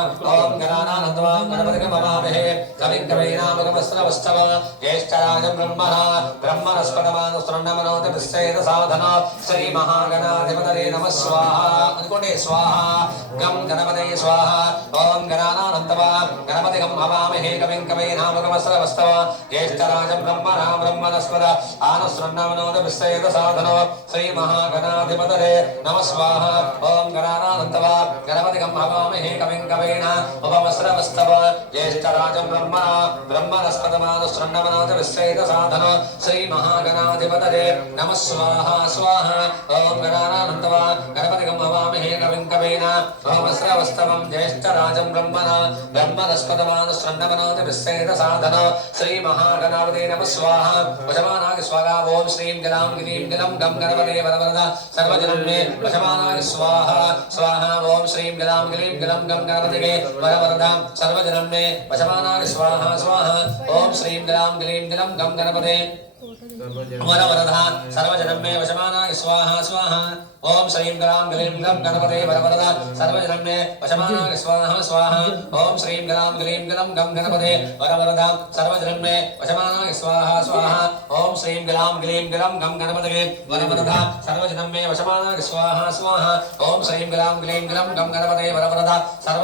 ओम गणानानंदवां गणपतिगमवामहे कविं कवीनामगमस्त्रवस्तव ज्येष्ठराजं ब्रह्मणस्पतमानुस्तृण्णमनोतिभिश्चेद साधना श्री महागणाधिपतये नमः स्वाहा अनुकोटे स्वाहा गं गणपते स्वाहा ओम गणानानंदवां गणपतिगमवामहे कविं कवीनामगमस्त्रवस्तव ज्येष्ठराजं ब्रह्मणस्पत आनुस्तृण्णमनोतिभिश्चेद साधना श्री महागणाधिपतये नमः स्वाहा ओम गणानानंदवां गणपतिगमवामहे कविं उपवस्त्रवस्तव ज्येष्ठराजं ब्रह्मणस्पतमानुस्तृण्णमनोतिभिश्चेद साधना श्री महागणाधिपतये नमः स्वाहा स्वाहा ओम गणानानंदवां गणपतिगमवामहे कविं उपवस्त्रवस्तवं ज्येष्ठराजं ब्रह्मणस्पतमानुस्तृण्णमनोतिभिश्चेद साधना श्री महागणाधिपतये नमः स्वाहा वशमानाय स्वाहा ओम श्रीं गलां गिरीं गिलं गं गणपते वरवरदा सर्वजनं मे वशमानाय स्वाहा स्वाहा ओम श्रीं गलां गिरीं गिलं गं गणपते वरवरदा सर्वजनं मे वशमानाय स्वाहा स्वाहा ओम श्रीं गलां गिरीं गिलं गं गणपते वरवरदा सर्वजनं मे वशमानाय स्वाहा स्वाहा ओम श्रीं गलां गिरीं गिलं गणपते वरवरदा सर्वजनं मे वशमानाय स्वाहा स्वाहा ओम श्रीं गलां गिरीं गिलं गं गणपते वरवरदा सर्वजनं मे वशमानाय स्वाहा स्वाहा ओम श्रीं गलां गिरीं गिलं गं गणपते वरवरदा सर्वजनं मे वशमानाय स्वाहा स्वाहा ओम श्रीं गलां गिरीं गिलं गं गणपते वरवरदा सर्व